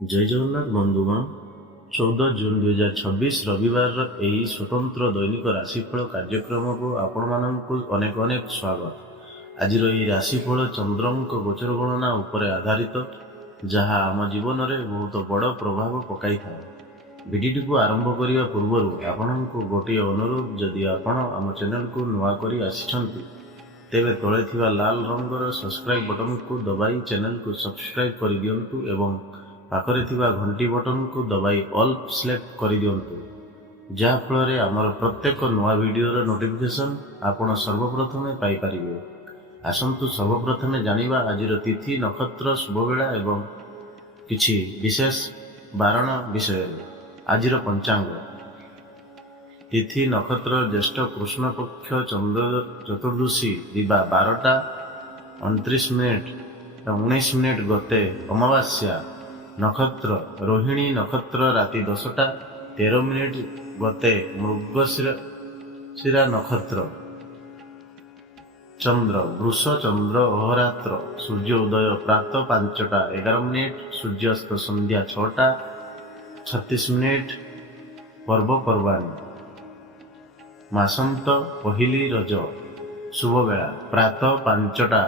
जय जगन्नाथ बंधुगण 14 जून 2026 रविवार यही स्वतंत्र दैनिक राशिफल कार्यक्रम को आपण मानक अनेक अनेक स्वागत। आज राशिफल चंद्र गोचर गणना उपर आधारित जहाँ आम जीवन में बहुत बड़ प्रभाव पकाई था। भिडियो को आरंभ करने पूर्व आपण को गोटे अनुरोध, जदि आपण आम चैनल को नुआ करी आसिछंती तेबे तले थिबा लाल रंगर सब्सक्राइब बटन को दबाई चैनल को सब्सक्राइब कर दियंतु एवं पाखरे थिबा घंटी बटन को दबाई ऑल सिलेक्ट कर दियंतु, जहाँ फल आमर प्रत्येक नुआ वीडियोर नोटिफिकेशन आपण सर्वप्रथमे पाई परिबे। आसंतु सर्वप्रथमे जानिबा आजिर तिथि नक्षत्र शुभवेला एवं किछि विशेष बारण विषय। आजिर पंचांग तिथि नक्षत्र ज्येष्ठ कृष्ण पक्ष चंद्र चतुर्दशी दिबा 12टा 29 गते अमावास्या नक्षत्र रोहिणी नक्षत्र राति 10टा 13 गते मृगशिरा नक्षत्र चंद्र वृष चंद्र अहोरात्र सूर्योदय प्रातः 5टा 11 सूर्यास्त संध्या 6टा 36 पर्वपर्वाणी मासंत पहिली रज शुभवेला प्रातः 5टा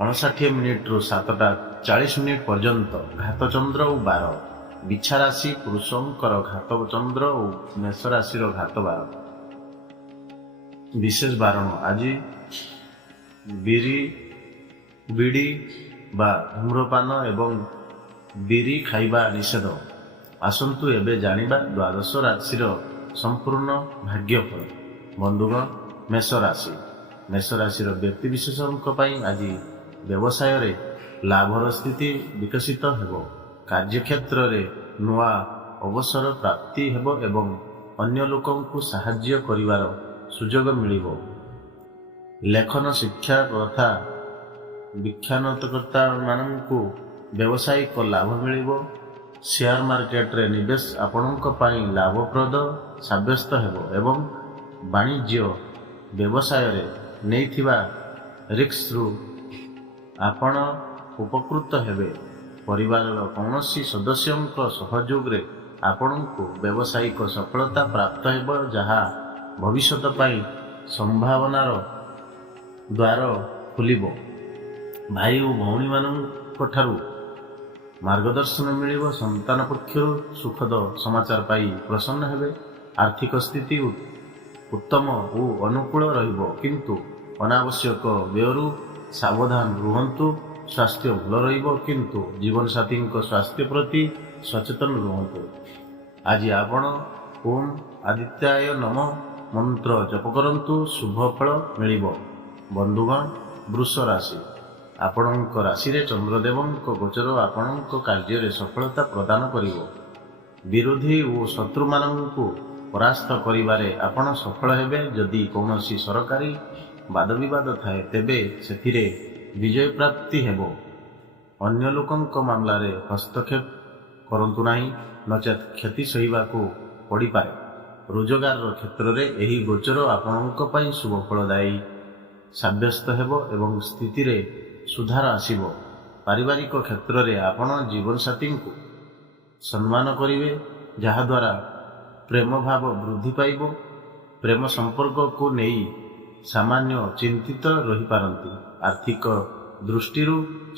59 रु 7टा 40 पर्यंत घात चंद्र और 12 बिछा राशि पुरुषंकर घात चंद्र और मेष राशि घात 12। विशेष बारण आज बीड़ी बा धूम्रपान एवं बीड़ी खाइबा निषेध। आसंतु एबे जानिबा द्वादश राशिर संपूर्ण भाग्यफल। बंधुगण, मेष राशि व्यक्ति विशेषज्ञ आज व्यवसाय रे लाभर स्थिति विकसित हेबो। कार्यक्षेत्र रे नुआ अवसर प्राप्ति हेबो एवं अन्य लोकं को साहाय्य करिवार सुजोग मिलिबो। लेखन शिक्षा तथा विख्यातकर्ता माननकु व्यवसायिक लाभ मिलिबो। शेयर मार्केट रे निवेश आपणक पई लाभप्रद साब्यस्त हेबो एवं वाणिज्य व्यवसाय रे नैथिबा रिस्क रु आपण उपकृत हेबे। परिवार कौनसी सदस्यंक सहयोग रे आपणको व्यवसायिक सफलता प्राप्त हेबो, जहाँ भविष्यत पई संभावनार द्वार खुलिबो। भाई और भौणी माननक ठारू मार्गदर्शन मिलिबो। संतान पक्षरु सुखद समाचार पाई प्रसन्न हेबे। आर्थिक स्थिति उत्तम और अनुकूल रहिबो, किंतु अनावश्यक व्ययरु सावधान रुहंतु। स्वास्थ्य भल रहिबो, किंतु जीवन साथी स्वास्थ्य प्रति सचेतन रुहंतु। आज आपण ओम आदित्याय नमः मंत्र जप करंतु, शुभ फल मिलिबो। बंधुगण, वृष राशि आपणक राशि रे चंद्रदेवंक गोचर आपणक कार्य रे सफलता प्रदान करिवो। विरोधी और शत्रु माननकु परास्त करिबारे आपण सफल हेबे। जदि कौनसी सरकारी वाद विवाद थाए तेबे सेथिरे विजय प्राप्ति हेबो। अन्य लोकंक मामला रे हस्तक्षेप करंतु नाही, नचेत क्षति सहिबाकू पड़ी पारे। रोजगार क्षेत्र रे एही गोचर आपणक पई शुभ फलदायी साब्यस्त हेबो एवं स्थिति रे सुधार आसीबो। पारिवारिक क्षेत्र रे आपण जीवन साथी को सम्मान करिवे, जहा द्वारा प्रेम भाव वृद्धि पाइबो। प्रेम संपर्क को नेई सामान्य चिंतित रही पारंती। आर्थिक दृष्टि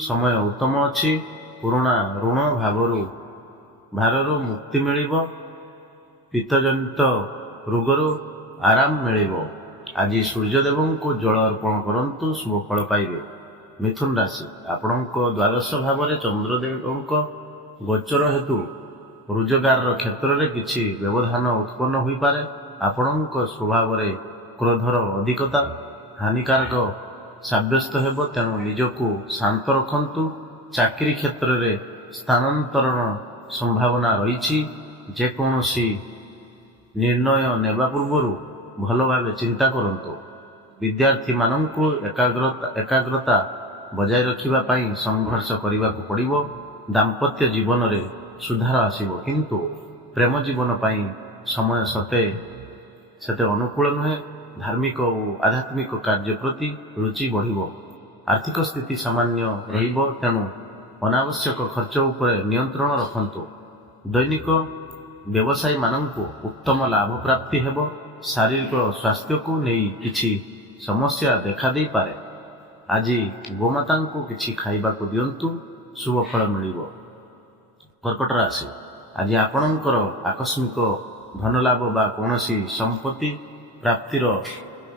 समय उत्तम अछि। पुराना ऋण भारु मुक्ति मिलिबो। पित्तजनित रोगरु आराम मिलिबो। आज सूर्यदेवं को जल अर्पण करंतु, शुभ फल पाइबे। मिथुन राशि आपणक द्वादश भाव में चंद्रदेवंक गोचर हेतु रोजगार क्षेत्र में किछि व्यवधान उत्पन्न होई पारे। आपणक स्वभाव रे क्रोधर अधिकता हानिकारक साब्यस्त हेबो, तेणु निजको शांत रखंतु। चाकरी क्षेत्र रे स्थानांतरण संभावना रही। जेकोसी निर्णय नेबा पूर्व भल भाव चिंता करंतु। विद्यार्थी माननकु एकाग्रता बजाय रखिबा पई संघर्ष करिबा को पड़िबो। दाम्पत्य जीवन रे सुधार आसीबो, किंतु प्रेम जीवन पई समय सते अनुकूल नुहे। धार्मिक और आध्यात्मिक कार्य प्रति रुचि बढ़िबो। आर्थिक स्थिति सामान्य रहिबो, तेणु ଅନାବଶ୍ୟକ ଖର୍ଚ୍ଚ ଉପରେ ନିୟନ୍ତ୍ରଣ ରଖନ୍ତୁ। ଦୈନିକ ବ୍ୟବସାୟୀମାନଙ୍କୁ ଉତ୍ତମ ଲାଭ ପ୍ରାପ୍ତି ହେବ। ଶାରୀରିକ ସ୍ୱାସ୍ଥ୍ୟକୁ ନେଇ କିଛି ସମସ୍ୟା ଦେଖାଦେଇପାରେ। ଆଜି ଗୋମାତାଙ୍କୁ କିଛି ଖାଇବାକୁ ଦିଅନ୍ତୁ, ଶୁଭ ଫଳ ମିଳିବ। କର୍କଟ ରାଶି, ଆଜି ଆପଣଙ୍କର ଆକସ୍ମିକ ଧନଲାଭ ବା କୌଣସି ସମ୍ପତ୍ତି ପ୍ରାପ୍ତିର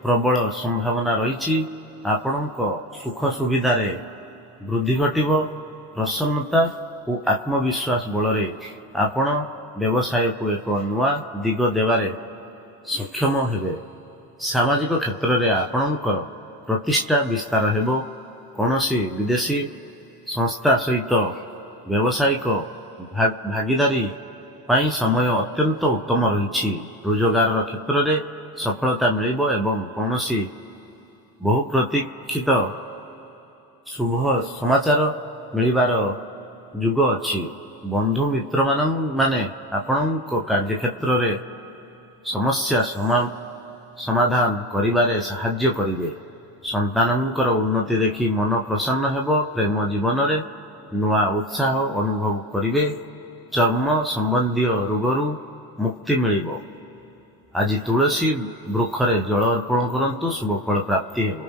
ପ୍ରବଳ ସମ୍ଭାବନା ରହିଛି। ଆପଣଙ୍କ ସୁଖ ସୁବିଧାରେ ବୃଦ୍ଧି ଘଟିବ। ପ୍ରସନ୍ନତା ଓ ଆତ୍ମବିଶ୍ୱାସ ବଳରେ ଆପଣ ବ୍ୟବସାୟକୁ ଏକ ନୂଆ ଦିଗ ଦେବାରେ ସକ୍ଷମ ହେବେ। ସାମାଜିକ କ୍ଷେତ୍ରରେ ଆପଣଙ୍କର ପ୍ରତିଷ୍ଠା ବିସ୍ତାର ହେବ। କୌଣସି ବିଦେଶୀ ସଂସ୍ଥା ସହିତ ବ୍ୟବସାୟିକ ଭାଗିଦାରୀ ପାଇଁ ସମୟ ଅତ୍ୟନ୍ତ ଉତ୍ତମ ରହିଛି। ରୋଜଗାରର କ୍ଷେତ୍ରରେ ସଫଳତା ମିଳିବ ଏବଂ କୌଣସି ବହୁ ପ୍ରତୀକ୍ଷିତ ଶୁଭ ସମାଚାର ମିଳିବାର ଯୁଗ ଅଛି। ବନ୍ଧୁ ମିତ୍ରମାନେ ଆପଣଙ୍କ କାର୍ଯ୍ୟକ୍ଷେତ୍ରରେ ସମସ୍ୟା ସମାଧାନ କରିବାରେ ସାହାଯ୍ୟ କରିବେ। ସନ୍ତାନଙ୍କର ଉନ୍ନତି ଦେଖି ମନ ପ୍ରସନ୍ନ ହେବ। ପ୍ରେମ ଜୀବନରେ ନୂଆ ଉତ୍ସାହ ଅନୁଭବ କରିବେ। ଚର୍ମ ସମ୍ବନ୍ଧୀୟ ରୋଗରୁ ମୁକ୍ତି ମିଳିବ। ଆଜି ତୁଳସୀ ବୃକ୍ଷରେ ଜଳ ଅର୍ପଣ କରନ୍ତୁ, ଶୁଭ ଫଳ ପ୍ରାପ୍ତି ହେବ।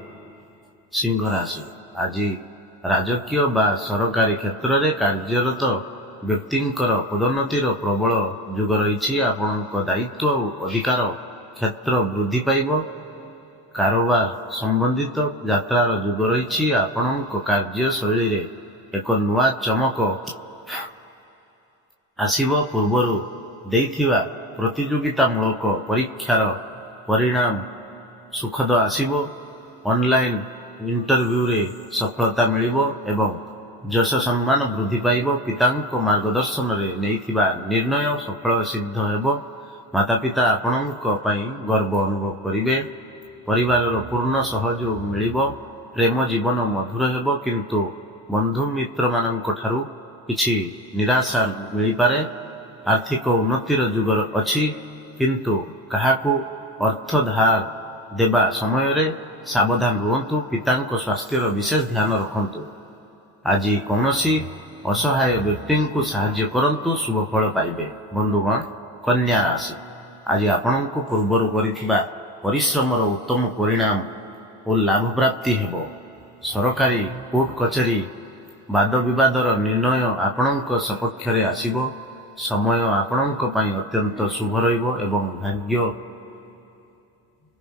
ସିଂହ ରାଶି, ଆଜି ରାଜକୀୟ ବା ସରକାରୀ କ୍ଷେତ୍ରରେ କାର୍ଯ୍ୟରତ ବ୍ୟକ୍ତିଙ୍କର ପଦୋନ୍ନତିର ପ୍ରବଳ ଯୋଗ ରହିଛି। ଆପଣଙ୍କ ଦାୟିତ୍ୱ ଓ ଅଧିକାର କ୍ଷେତ୍ର ବୃଦ୍ଧି ପାଇବ। କାରୋବାର ସମ୍ବନ୍ଧିତ ଯାତ୍ରାର ଯୁଗ ରହିଛି। ଆପଣଙ୍କ କାର୍ଯ୍ୟଶୈଳୀରେ ଏକ ନୂଆ ଚମକ ଆସିବ। ପୂର୍ବରୁ ଦେଇଥିବା ପ୍ରତିଯୋଗିତାମୂଳକ ପରୀକ୍ଷାର ପରିଣାମ ସୁଖଦ ଆସିବ। ଅନଲାଇନ୍ ଇଣ୍ଟରଭ୍ୟୁରେ ସଫଳତା ମିଳିବ ଏବଂ ଯଶ ସମ୍ମାନ ବୃଦ୍ଧି ପାଇବ। ପିତାଙ୍କ ମାର୍ଗଦର୍ଶନରେ ନେଇଥିବା ନିର୍ଣ୍ଣୟ ସଫଳ ସିଦ୍ଧ ହେବ। ମାତାପିତା ଆପଣଙ୍କ ପାଇଁ ଗର୍ବ ଅନୁଭବ କରିବେ। ପରିବାରର ପୂର୍ଣ୍ଣ ସହଯୋଗ ମିଳିବ। ପ୍ରେମ ଜୀବନ ମଧୁର ହେବ, କିନ୍ତୁ ବନ୍ଧୁ ମିତ୍ରମାନଙ୍କ ଠାରୁ କିଛି ନିରାଶା ମିଳିପାରେ। ଆର୍ଥିକ ଉନ୍ନତିର ଯୁଗ ଅଛି, କିନ୍ତୁ କାହାକୁ ଅର୍ଥ ଧାର ଦେବା ସମୟରେ ସାବଧାନ ରୁହନ୍ତୁ। ପିତାଙ୍କ ସ୍ୱାସ୍ଥ୍ୟର ବିଶେଷ ଧ୍ୟାନ ରଖନ୍ତୁ। ଆଜି କୌଣସି ଅସହାୟ ବ୍ୟକ୍ତିଙ୍କୁ ସାହାଯ୍ୟ କରନ୍ତୁ, ଶୁଭ ଫଳ ପାଇବେ। ବନ୍ଧୁଗଣ, କନ୍ୟା ରାଶି, ଆଜି ଆପଣଙ୍କୁ ପୂର୍ବରୁ କରିଥିବା ପରିଶ୍ରମର ଉତ୍ତମ ପରିଣାମ ଓ ଲାଭ ପ୍ରାପ୍ତି ହେବ। ସରକାରୀ କୋର୍ଟ କଚେରୀ ବାଦ ବିବାଦର ନିର୍ଣ୍ଣୟ ଆପଣଙ୍କ ସପକ୍ଷରେ ଆସିବ। ସମୟ ଆପଣଙ୍କ ପାଇଁ ଅତ୍ୟନ୍ତ ଶୁଭ ରହିବ ଏବଂ ଭାଗ୍ୟ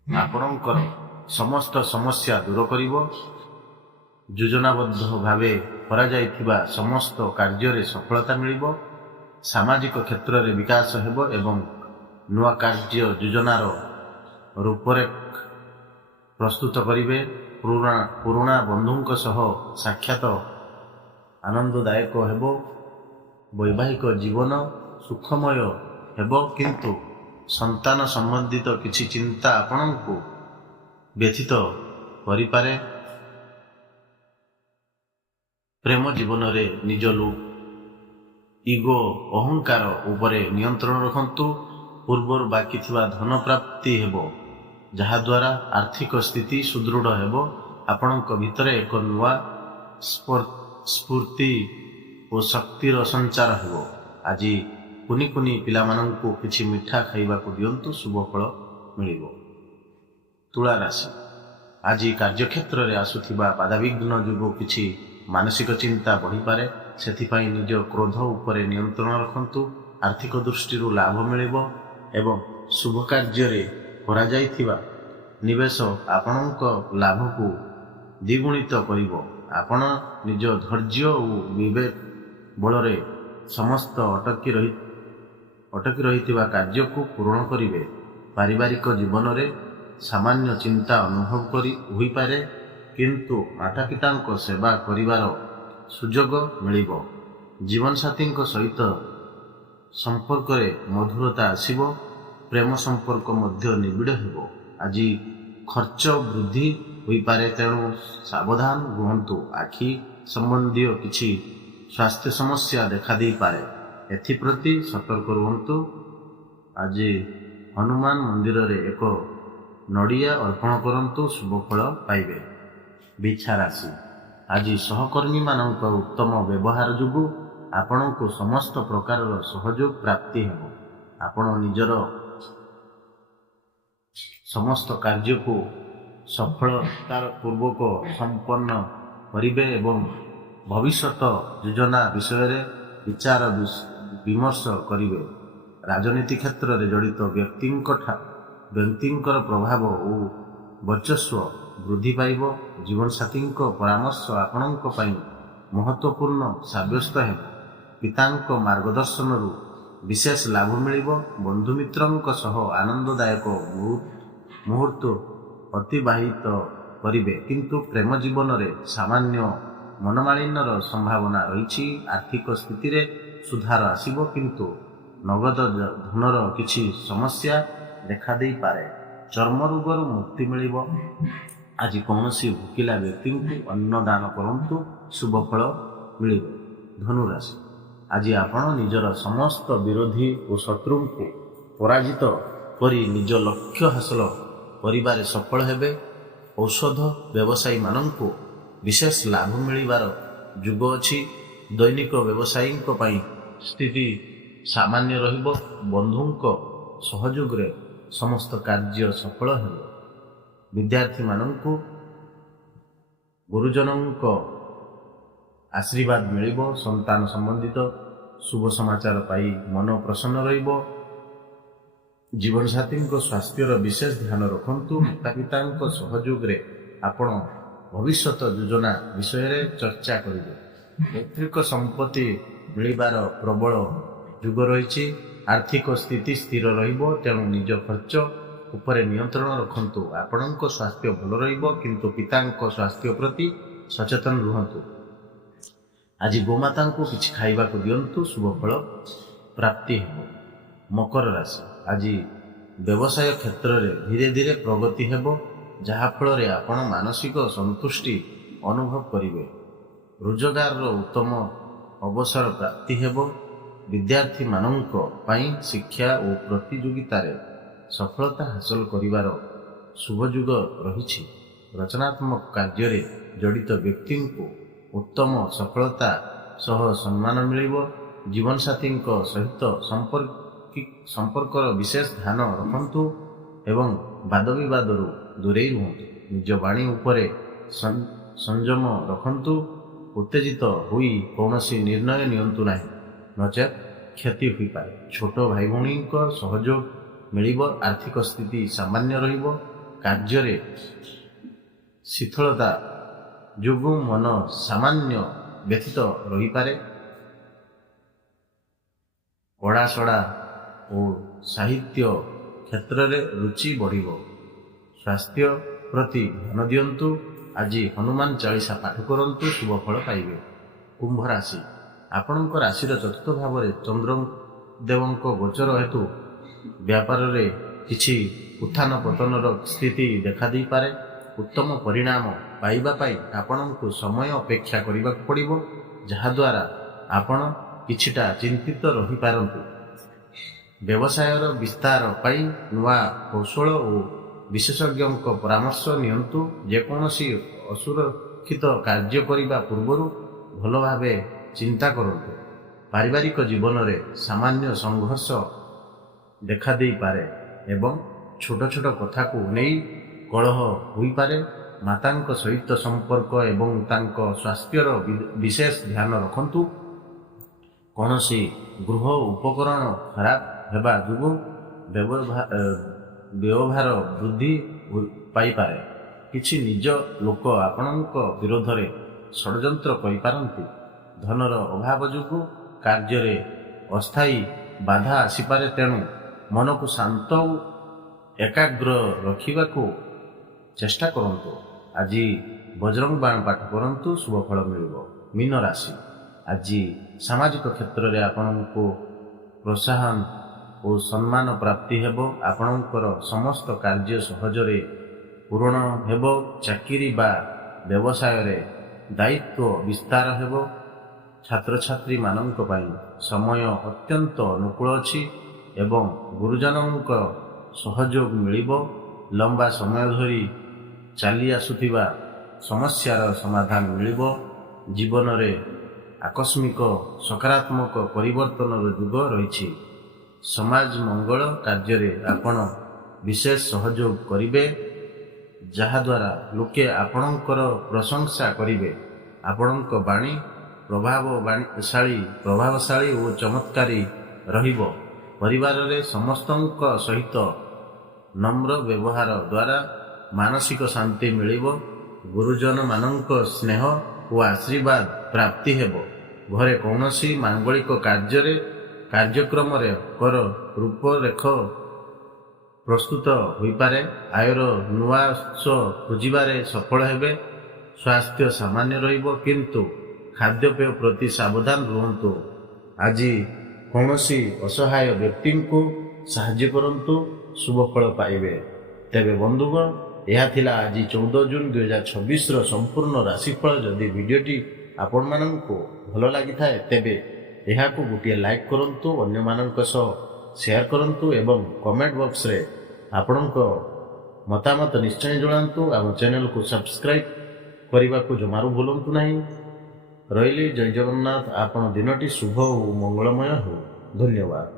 ଆପଣଙ୍କର ସମସ୍ତ ସମସ୍ୟା ଦୂର କରିବ। ଯୋଜନାବଦ୍ଧ ଭାବେ କରାଯାଇଥିବା ସମସ୍ତ କାର୍ଯ୍ୟରେ ସଫଳତା ମିଳିବ। ସାମାଜିକ କ୍ଷେତ୍ରରେ ବିକାଶ ହେବ ଏବଂ ନୂଆ କାର୍ଯ୍ୟ ଯୋଜନାର ରୂପରେଖ ପ୍ରସ୍ତୁତ କରିବେ। ପୁରୁଣା ବନ୍ଧୁଙ୍କ ସହ ସାକ୍ଷାତ ଆନନ୍ଦଦାୟକ ହେବ। ବୈବାହିକ ଜୀବନ ସୁଖମୟ ହେବ, କିନ୍ତୁ ସନ୍ତାନ ସମ୍ବନ୍ଧିତ କିଛି ଚିନ୍ତା ଆପଣଙ୍କୁ ବ୍ୟଥିତ କରିପାରେ। ପ୍ରେମ ଜୀବନରେ ନିଜ ଇଗୋ ଅହଙ୍କାର ଉପରେ ନିୟନ୍ତ୍ରଣ ରଖନ୍ତୁ। ପୂର୍ବରୁ ବାକି ଥିବା ଧନ ପ୍ରାପ୍ତି ହେବ, ଯାହାଦ୍ୱାରା ଆର୍ଥିକ ସ୍ଥିତି ସୁଦୃଢ଼ ହେବ। ଆପଣଙ୍କ ଭିତରେ ଏକ ନୂଆ ସ୍ଫୂର୍ତ୍ତି ଓ ଶକ୍ତିର ସଞ୍ଚାର ହେବ। ଆଜି କୁନି କୁନି ପିଲାମାନଙ୍କୁ କିଛି ମିଠା ଖାଇବାକୁ ଦିଅନ୍ତୁ, ଶୁଭ ଫଳ ମିଳିବ। ତୁଳା ରାଶି, ଆଜି କାର୍ଯ୍ୟକ୍ଷେତ୍ରରେ ଆସୁଥିବା ବାଧାବିଘ୍ନ ଯୋଗୁଁ କିଛି ମାନସିକ ଚିନ୍ତା ବଢ଼ିପାରେ। ସେଥିପାଇଁ ନିଜ କ୍ରୋଧ ଉପରେ ନିୟନ୍ତ୍ରଣ ରଖନ୍ତୁ। ଆର୍ଥିକ ଦୃଷ୍ଟିରୁ ଲାଭ ମିଳିବ ଏବଂ ଶୁଭ କାର୍ଯ୍ୟରେ କରାଯାଇଥିବା ନିବେଶ ଆପଣଙ୍କ ଲାଭକୁ ଦ୍ୱିଗୁଣିତ କରିବ। ଆପଣ ନିଜ ଧୈର୍ଯ୍ୟ ଓ ବିବେକ ବଳରେ ସମସ୍ତ ଅଟକି ରହିଥିବା କାର୍ଯ୍ୟକୁ ପୂରଣ କରିବେ। ପାରିବାରିକ ଜୀବନରେ ସାମାନ୍ୟ ଚିନ୍ତା ଅନୁଭବ ହୋଇପାରେ, କିନ୍ତୁ ମାତାପିତାଙ୍କ ସେବା କରିବାର ସୁଯୋଗ ମିଳିବ। ଜୀବନସାଥୀଙ୍କ ସହିତ ସମ୍ପର୍କରେ ମଧୁରତା ଆସିବ। ପ୍ରେମ ସମ୍ପର୍କ ମଧ୍ୟ ନିବିଡ଼ ହେବ। ଆଜି ଖର୍ଚ୍ଚ ବୃଦ୍ଧି ହୋଇପାରେ, ତେଣୁ ସାବଧାନ ରୁହନ୍ତୁ। ଆଖି ସମ୍ବନ୍ଧୀୟ କିଛି ସ୍ୱାସ୍ଥ୍ୟ ସମସ୍ୟା ଦେଖାଦେଇପାରେ, ଏଥିପ୍ରତି ସତର୍କ ରୁହନ୍ତୁ। ଆଜି ହନୁମାନ ମନ୍ଦିରରେ ଏକ ନଡ଼ିଆ ଅର୍ପଣ କରନ୍ତୁ, ଶୁଭ ଫଳ ପାଇବେ। ବିଛା ରାଶି, ଆଜି ସହକର୍ମୀମାନଙ୍କ ଉତ୍ତମ ବ୍ୟବହାର ଯୋଗୁଁ ଆପଣଙ୍କୁ ସମସ୍ତ ପ୍ରକାରର ସହଯୋଗ ପ୍ରାପ୍ତି ହେବ। ଆପଣ ନିଜର ସମସ୍ତ କାର୍ଯ୍ୟକୁ ସଫଳତାର ପୂର୍ବକ ସମ୍ପନ୍ନ କରିବେ ଏବଂ ଭବିଷ୍ୟତ ଯୋଜନା ବିଷୟରେ ବିଚାର ବିମର୍ଶ କରିବେ। ରାଜନୀତି କ୍ଷେତ୍ରରେ ଜଡ଼ିତ ବ୍ୟକ୍ତିଙ୍କର ପ୍ରଭାବ ଓ ବର୍ଚସ୍ୱ ବୃଦ୍ଧି ପାଇବ। ଜୀବନସାଥୀଙ୍କ ପରାମର୍ଶ ଆପଣଙ୍କ ପାଇଁ ମହତ୍ୱପୂର୍ଣ୍ଣ ସାବ୍ୟସ୍ତ ହେବ। ପିତାଙ୍କ ମାର୍ଗଦର୍ଶନରୁ ବିଶେଷ ଲାଭ ମିଳିବ। ବନ୍ଧୁମିତ୍ରଙ୍କ ସହ ଆନନ୍ଦଦାୟକ ମୁହୂର୍ତ୍ତ ଅତିବାହିତ କରିବେ, କିନ୍ତୁ ପ୍ରେମ ଜୀବନରେ ସାମାନ୍ୟ ମନମାଳିନ୍ୟର ସମ୍ଭାବନା ରହିଛି। ଆର୍ଥିକ ସ୍ଥିତିରେ ସୁଧାର ଆସିବ, କିନ୍ତୁ ନଗଦ ଧନର କିଛି ସମସ୍ୟା ଦେଖାଦେଇପାରେ। ଚର୍ମ ରୋଗରୁ ମୁକ୍ତି ମିଳିବ। ଆଜି କୌଣସି ଭୋକିଲା ବ୍ୟକ୍ତିଙ୍କୁ ଅନ୍ନ ଦାନ କରନ୍ତୁ, ଶୁଭ ଫଳ ମିଳିବ। ଧନୁରାଶି, ଆଜି ଆପଣ ନିଜର ସମସ୍ତ ବିରୋଧୀ ଓ ଶତ୍ରୁଙ୍କୁ ପରାଜିତ କରି ନିଜ ଲକ୍ଷ୍ୟ ହାସଲ କରିବାରେ ସଫଳ ହେବେ। ଔଷଧ ବ୍ୟବସାୟୀମାନଙ୍କୁ ବିଶେଷ ଲାଭ ମିଳିବାର ଯୋଗ ଅଛି। ଦୈନିକ ବ୍ୟବସାୟୀଙ୍କ ପାଇଁ ସ୍ଥିତି ସାମାନ୍ୟ ରହିବ। ବନ୍ଧୁଙ୍କ ସହଯୋଗରେ ସମସ୍ତ କାର୍ଯ୍ୟ ସଫଳ ହେବ। ବିଦ୍ୟାର୍ଥୀମାନଙ୍କୁ ଗୁରୁଜନଙ୍କ ଆଶୀର୍ବାଦ ମିଳିବ। ସନ୍ତାନ ସମ୍ବନ୍ଧିତ ଶୁଭ ସମାଚାର ପାଇ ମନ ପ୍ରସନ୍ନ ରହିବ। ଜୀବନସାଥୀଙ୍କ ସ୍ୱାସ୍ଥ୍ୟର ବିଶେଷ ଧ୍ୟାନ ରଖନ୍ତୁ। ମାତାପିତାଙ୍କ ସହଯୋଗରେ ଆପଣ ଭବିଷ୍ୟତ ଯୋଜନା ବିଷୟରେ ଚର୍ଚ୍ଚା କରିବେ। ପୈତୃକ ସମ୍ପତ୍ତି ମିଳିବାର ପ୍ରବଳ ଯୋଗ ରହିଛି। ଆର୍ଥିକ ସ୍ଥିତି ସ୍ଥିର ରହିବ, ତେଣୁ ନିଜ ଖର୍ଚ୍ଚ ଉପରେ ନିୟନ୍ତ୍ରଣ ରଖନ୍ତୁ। ଆପଣଙ୍କ ସ୍ୱାସ୍ଥ୍ୟ ଭଲ ରହିବ, କିନ୍ତୁ ପିତାଙ୍କ ସ୍ୱାସ୍ଥ୍ୟ ପ୍ରତି ସଚେତନ ରୁହନ୍ତୁ। ଆଜି ଗୋମାତାଙ୍କୁ କିଛି ଖାଇବାକୁ ଦିଅନ୍ତୁ, ଶୁଭ ଫଳ ପ୍ରାପ୍ତି ହେବ। ମକର ରାଶି, ଆଜି ବ୍ୟବସାୟ କ୍ଷେତ୍ରରେ ଧୀରେ ଧୀରେ ପ୍ରଗତି ହେବ, ଯାହାଫଳରେ ଆପଣ ମାନସିକ ସନ୍ତୁଷ୍ଟି ଅନୁଭବ କରିବେ। ରୋଜଗାରର ଉତ୍ତମ ଅବସର ପ୍ରାପ୍ତି ହେବ। ବିଦ୍ୟାର୍ଥୀମାନଙ୍କ ପାଇଁ ଶିକ୍ଷା ଓ ପ୍ରତିଯୋଗିତାରେ ସଫଳତା ହାସଲ କରିବାର ଶୁଭଯୋଗ ରହିଛି। ରଚନାତ୍ମକ କାର୍ଯ୍ୟରେ ଜଡ଼ିତ ବ୍ୟକ୍ତିଙ୍କୁ ଉତ୍ତମ ସଫଳତା ସହ ସମ୍ମାନ ମିଳିବ। ଜୀବନସାଥୀଙ୍କ ସହିତ ସମ୍ପର୍କର ବିଶେଷ ଧ୍ୟାନ ରଖନ୍ତୁ ଏବଂ ବାଦବିବାଦରୁ ଦୂରେଇ ରୁହନ୍ତୁ। ନିଜ ବାଣୀ ଉପରେ ସଂଯମ ରଖନ୍ତୁ। ଉତ୍ତେଜିତ ହୋଇ କୌଣସି ନିର୍ଣ୍ଣୟ ନିଅନ୍ତୁ ନାହିଁ, ନଚେତ୍ କ୍ଷତି ହୋଇପାରେ। ଛୋଟ ଭାଇ ଭଉଣୀଙ୍କ ସହଯୋଗ ମିଳିବ। ଆର୍ଥିକ ସ୍ଥିତି ସାମାନ୍ୟ ରହିବ। କାର୍ଯ୍ୟରେ ଶିଥିଳତା ଯୋଗୁଁ ମନ ସାମାନ୍ୟ ବ୍ୟଥିତ ରହିପାରେ। ପଢ଼ାଶଢ଼ା ଓ ସାହିତ୍ୟ କ୍ଷେତ୍ରରେ ରୁଚି ବଢ଼ିବ। ସ୍ୱାସ୍ଥ୍ୟ ପ୍ରତି ଧ୍ୟାନ ଦିଅନ୍ତୁ। ଆଜି ହନୁମାନ ଚାଳିଶା ପାଠ କରନ୍ତୁ, ଶୁଭ ଫଳ ପାଇବେ। କୁମ୍ଭ ରାଶି, ଆପଣଙ୍କ ରାଶିର ଚତୁର୍ଥ ଭାବରେ ଚନ୍ଦ୍ରଦେବଙ୍କ ଗୋଚର ହେତୁ ବ୍ୟାପାରରେ କିଛି ଉତ୍ଥାନ ପତନର ସ୍ଥିତି ଦେଖାଦେଇପାରେ। ଉତ୍ତମ ପରିଣାମ ପାଇବା ପାଇଁ ଆପଣଙ୍କୁ ସମୟ ଅପେକ୍ଷା କରିବାକୁ ପଡ଼ିବ, ଯାହାଦ୍ୱାରା ଆପଣ କିଛିଟା ଚିନ୍ତିତ ରହିପାରନ୍ତି। ବ୍ୟବସାୟର ବିସ୍ତାର ପାଇଁ ନୂଆ କୌଶଳ ଓ ବିଶେଷଜ୍ଞଙ୍କ ପରାମର୍ଶ ନିଅନ୍ତୁ। ଯେକୌଣସି ଅସୁରକ୍ଷିତ କାର୍ଯ୍ୟ କରିବା ପୂର୍ବରୁ ଭଲ ଭାବେ ଚିନ୍ତା କରନ୍ତୁ। ପାରିବାରିକ ଜୀବନରେ ସାମାନ୍ୟ ସଂଘର୍ଷ ଦେଖାଦେଇପାରେ ଏବଂ ଛୋଟ ଛୋଟ କଥାକୁ ନେଇ କଳହ ହୋଇପାରେ। ମାତାଙ୍କ ସହିତ ସମ୍ପର୍କ ଏବଂ ତାଙ୍କ ସ୍ୱାସ୍ଥ୍ୟର ବିଶେଷ ଧ୍ୟାନ ରଖନ୍ତୁ। କୌଣସି ଗୃହ ଉପକରଣ ଖରାପ ହେବା ଯୋଗୁଁ ବ୍ୟବହାର ବୃଦ୍ଧି ପାଇପାରେ। କିଛି ନିଜ ଲୋକ ଆପଣଙ୍କ ବିରୋଧରେ ଷଡ଼ଯନ୍ତ୍ର କରିପାରନ୍ତି। ଧନର ଅଭାବ ଯୋଗୁଁ କାର୍ଯ୍ୟରେ ଅସ୍ଥାୟୀ ବାଧା ଆସିପାରେ, ତେଣୁ ମନକୁ ଶାନ୍ତ ଓ ଏକାଗ୍ର ରଖିବାକୁ ଚେଷ୍ଟା କରନ୍ତୁ। ଆଜି ବଜରଙ୍ଗ ବାଣ ପାଠ କରନ୍ତୁ, ଶୁଭ ଫଳ ମିଳିବ। ମୀନ ରାଶି, ଆଜି ସାମାଜିକ କ୍ଷେତ୍ରରେ ଆପଣଙ୍କୁ ପ୍ରୋତ୍ସାହନ ଓ ସମ୍ମାନ ପ୍ରାପ୍ତି ହେବ। ଆପଣଙ୍କର ସମସ୍ତ କାର୍ଯ୍ୟ ସହଜରେ ପୂରଣ ହେବ। ଚାକିରି ବା ବ୍ୟବସାୟରେ ଦାୟିତ୍ୱ ବିସ୍ତାର ହେବ। ଛାତ୍ରଛାତ୍ରୀମାନଙ୍କ ପାଇଁ ସମୟ ଅତ୍ୟନ୍ତ ଅନୁକୂଳ ଅଛି ଏବଂ ଗୁରୁଜନଙ୍କ ସହଯୋଗ ମିଳିବ। ଲମ୍ବା ସମୟ ଧରି ଚାଲି ଆସୁଥିବା ସମସ୍ୟାର ସମାଧାନ ମିଳିବ। ଜୀବନରେ ଆକସ୍ମିକ ସକାରାତ୍ମକ ପରିବର୍ତ୍ତନର ଯୁଗ ରହିଛି। ସମାଜ ମଙ୍ଗଳ କାର୍ଯ୍ୟରେ ଆପଣ ବିଶେଷ ସହଯୋଗ କରିବେ, ଯାହାଦ୍ୱାରା ଲୋକେ ଆପଣଙ୍କର ପ୍ରଶଂସା କରିବେ। ଆପଣଙ୍କ ବାଣୀ ପ୍ରଭାବଶାଳୀ ଓ ଚମତ୍କାରୀ ରହିବ। ପରିବାରରେ ସମସ୍ତଙ୍କ ସହିତ ନମ୍ର ବ୍ୟବହାର ଦ୍ୱାରା ମାନସିକ ଶାନ୍ତି ମିଳିବ। ଗୁରୁଜନମାନଙ୍କ ସ୍ନେହ ଓ ଆଶୀର୍ବାଦ ପ୍ରାପ୍ତି ହେବ। ଘରେ କୌଣସି ମାଙ୍ଗଳିକ କାର୍ଯ୍ୟକ୍ରମରେ ରୂପରେଖ ପ୍ରସ୍ତୁତ ହୋଇପାରେ। ଆୟର ନୂଆ ଉତ୍ସ ଖୋଜିବାରେ ସଫଳ ହେବେ। ସ୍ୱାସ୍ଥ୍ୟ ସାମାନ୍ୟ ରହିବ, କିନ୍ତୁ ଖାଦ୍ୟପେୟ ପ୍ରତି ସାବଧାନ ରୁହନ୍ତୁ। ଆଜି କୌଣସି ଅସହାୟ ବ୍ୟକ୍ତିଙ୍କୁ ସାହାଯ୍ୟ କରନ୍ତୁ, ଶୁଭ ଫଳ ପାଇବେ। ତେବେ ବନ୍ଧୁଗଣ, ଏହା ଥିଲା ଆଜି 14 ଜୁନ୍ 2026ର ସମ୍ପୂର୍ଣ୍ଣ ରାଶିଫଳ। ଯଦି ଭିଡ଼ିଓଟି ଆପଣମାନଙ୍କୁ ଭଲ ଲାଗିଥାଏ ତେବେ ଏହାକୁ ଗୋଟିଏ ଲାଇକ୍ କରନ୍ତୁ, ଅନ୍ୟମାନଙ୍କ ସହ ସେୟାର କରନ୍ତୁ ଏବଂ କମେଣ୍ଟ ବକ୍ସରେ ଆପଣଙ୍କ ମତାମତ ନିଶ୍ଚୟ ଜଣାନ୍ତୁ। ଆମ ଚ୍ୟାନେଲକୁ ସବସ୍କ୍ରାଇବ୍ କରିବାକୁ ଜମାରୁ ଭୁଲନ୍ତୁ ନାହିଁ। ରହିଲି, ଜୟ ଜଗନ୍ନାଥ। ଆପଣ ଦିନଟି ଶୁଭ ଓ ମଙ୍ଗଳମୟ ହେଉ। ଧନ୍ୟବାଦ।